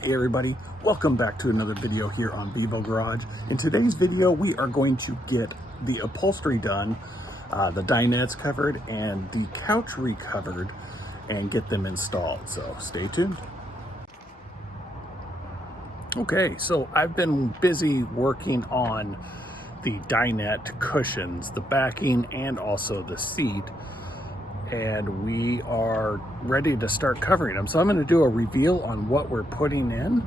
Hey everybody, welcome back to another video here on Vivo Garage. In today's video, we are going to get the upholstery done, the dinettes covered, and the couch recovered, and get them installed. So stay tuned. Okay, so I've been busy working on the dinette cushions, the backing, and also the seat. And we are ready to start covering them. So I'm going to do a reveal on what we're putting in.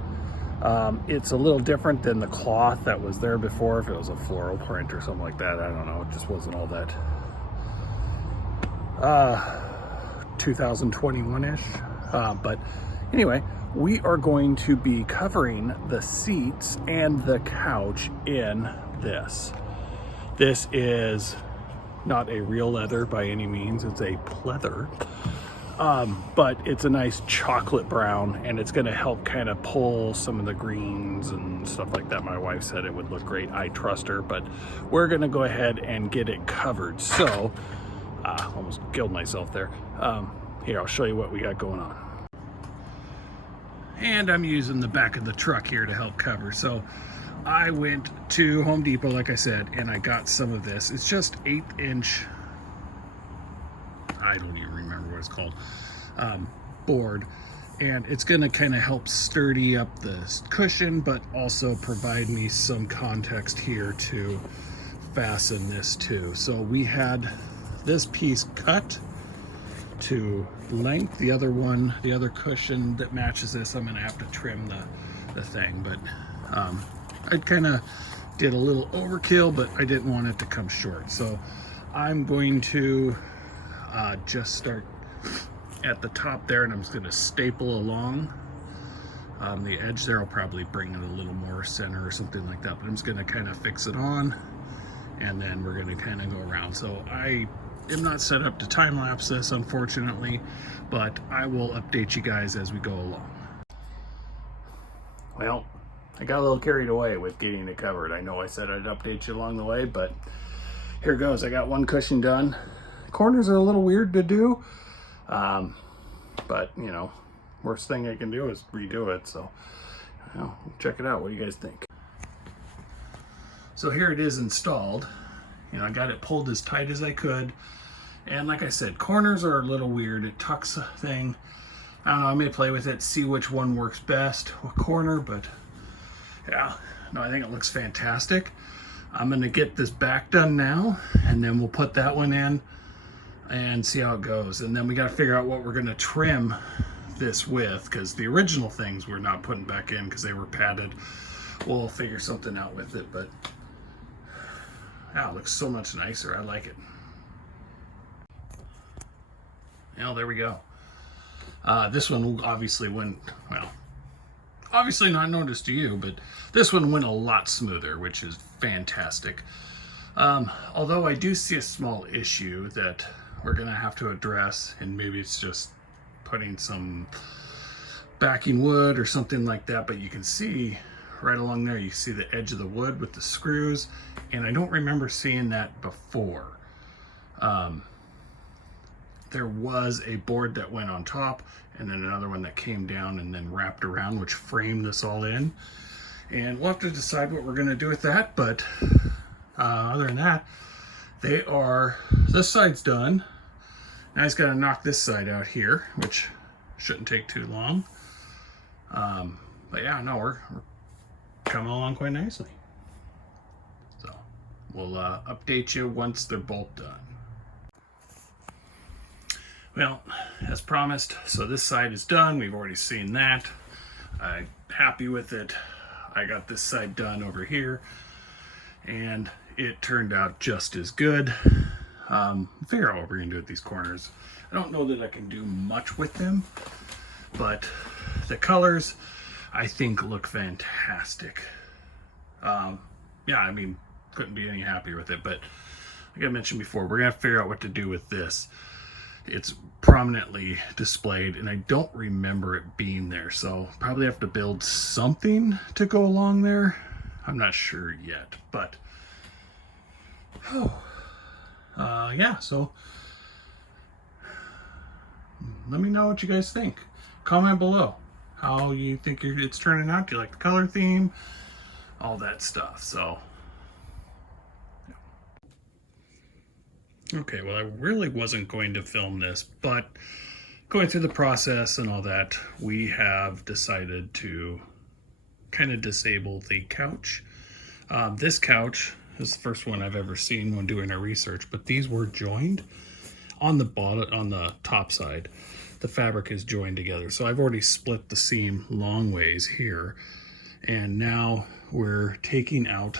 It's a little different than the cloth that was there before. If it was a floral print or something like that, I don't know. It just wasn't all that 2021-ish. But anyway, we are going to be covering the seats and the couch in this. This is not a real leather by any means, it's a pleather, but it's a nice chocolate brown, and it's going to help kind of pull some of the greens and stuff like that. My wife said it would look great. I trust her, but we're going to go ahead and get it covered. So almost killed myself there. Here, I'll show you what we got going on. And I'm using the back of the truck here to help cover. So I went to Home Depot, like I said, and I got some of this. It's just 1/8-inch, I don't even remember what it's called, board. And it's gonna kind of help sturdy up the cushion, but also provide me some context here to fasten this to. So we had this piece cut to length. The other one, the other cushion that matches this, I'm gonna have to trim the thing, but I kind of did a little overkill, but I didn't want it to come short. So I'm going to just start at the top there, and I'm just going to staple along the edge there. I'll probably bring it a little more center or something like that, but I'm just going to kind of fix it on, and then we're going to kind of go around. So I am not set up to time lapse this, unfortunately, but I will update you guys as we go along. Well, I got a little carried away with getting it covered. I know I said I'd update you along the way, but here goes. I got one cushion done. Corners are a little weird to do, but you know, worst thing I can do is redo it. So, you know, check it out. What do you guys think? So here it is installed. You know, I got it pulled as tight as I could, and like I said, corners are a little weird. It tucks a thing. I don't know. I may play with it, see which one works best, what corner, but yeah, no, I think it looks fantastic. I'm gonna get this back done now, and then we'll put that one in and see how it goes. And then we gotta figure out what we're gonna trim this with, because the original things we're not putting back in because they were padded. We'll figure something out with it, but wow, it looks so much nicer. I like it. Well, there we go. This one obviously went, well, obviously not noticed to you, but this one went a lot smoother, which is fantastic. Although I do see a small issue that we're gonna have to address, and maybe it's just putting some backing wood or something like that, but you can see right along there, you see the edge of the wood with the screws, and I don't remember seeing that before. There was a board that went on top, and then another one that came down and then wrapped around, which framed this all in. And we'll have to decide what we're going to do with that. But other than that, this side's done. Now I just got to knock this side out here, which shouldn't take too long. But yeah, no, we're coming along quite nicely. So we'll update you once they're both done. Well, as promised, so this side is done. We've already seen that. I'm happy with it. I got this side done over here, and it turned out just as good. Figure out what we're gonna do with these corners. I don't know that I can do much with them, but the colors I think look fantastic. Yeah, I mean, couldn't be any happier with it, but like I mentioned before, we're gonna figure out what to do with this. It's prominently displayed, and I don't remember it being there, so probably have to build something to go along there. I'm not sure yet, but yeah, so let me know what you guys think. Comment below. how you think it's turning out. Do you like the color theme? All that stuff. So, okay, well, I really wasn't going to film this, but going through the process and all that, we have decided to kind of disable the couch. This couch is the first one I've ever seen when doing our research, but these were joined on the bottom, on the top side. The fabric is joined together. So I've already split the seam long ways here. And now I'm taking out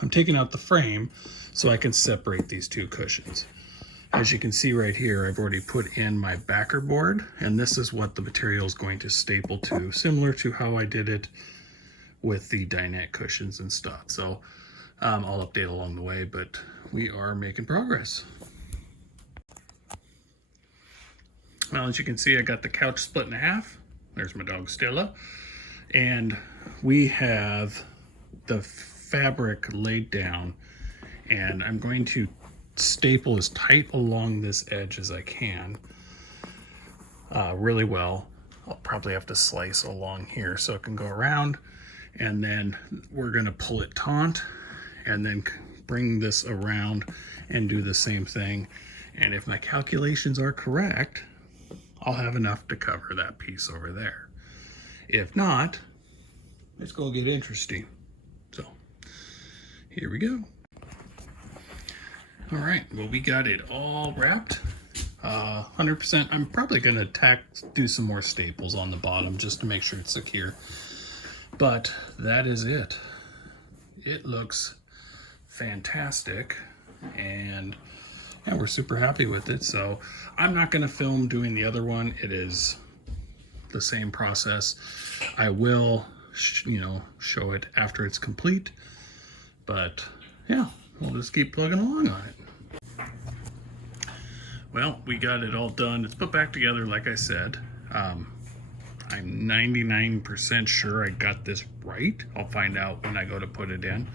the frame so I can separate these two cushions. As you can see right here, I've already put in my backer board, and this is what the material is going to staple to, similar to how I did it with the dinette cushions and stuff. So I'll update along the way, but we are making progress. Well, as you can see, I got the couch split in half. There's my dog Stella. And we have the fabric laid down, and I'm going to staple as tight along this edge as I can really well. I'll probably have to slice along here so it can go around, and then we're going to pull it taut and then bring this around and do the same thing. And if my calculations are correct, I'll have enough to cover that piece over there. If not, it's gonna get interesting. So here we go. All right, well, we got it all wrapped 100%. I'm probably gonna do some more staples on the bottom just to make sure it's secure, but that is it. It looks fantastic, and yeah, we're super happy with it. So I'm not gonna film doing the other one. It is the same process. I will, show it after it's complete, but yeah, we'll just keep plugging along on it. Well, we got it all done. It's put back together, like I said. I'm 99% sure I got this right. I'll find out when I go to put it in.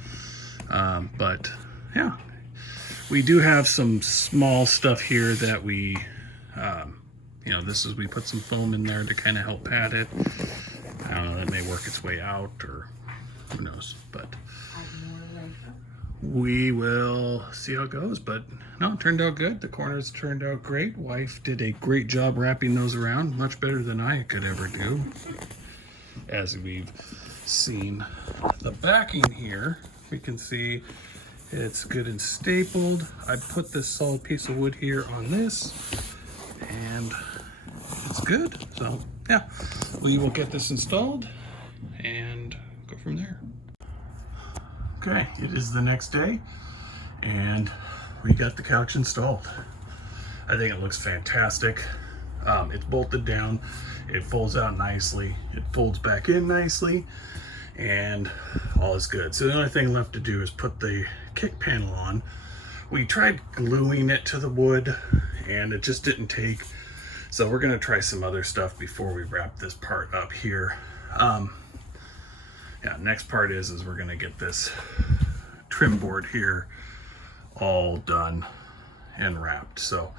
But yeah, we do have some small stuff here that we, we put some foam in there to kind of help pad it. I don't know, it may work its way out, or who knows, but we will see how it goes. But no, it turned out good. The corners turned out great. Wife did a great job wrapping those around, much better than I could ever do. As we've seen the backing here, we can see it's good and stapled. I put this solid piece of wood here on this, and it's good. So yeah, we will get this installed and go from there. Okay, it is the next day, and we got the couch installed. I think it looks fantastic. It's bolted down, it folds out nicely, it folds back in nicely, and all is good. So the only thing left to do is put the kick panel on. We tried gluing it to the wood and it just didn't take. So we're gonna try some other stuff before we wrap this part up here. Yeah, next part is we're gonna get this trim board here all done and wrapped. So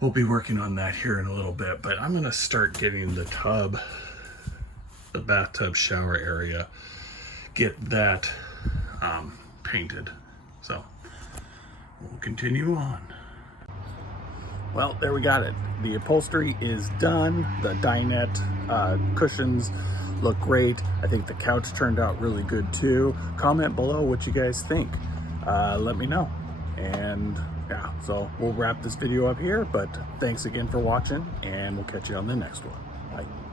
we'll be working on that here in a little bit, but I'm gonna start getting the bathtub shower area, get that painted. So we'll continue on. Well, there we got it. The upholstery is done. The dinette cushions look great. I think the couch turned out really good too. Comment below what you guys think. Let me know. And yeah, so we'll wrap this video up here, but thanks again for watching, and we'll catch you on the next one. Bye.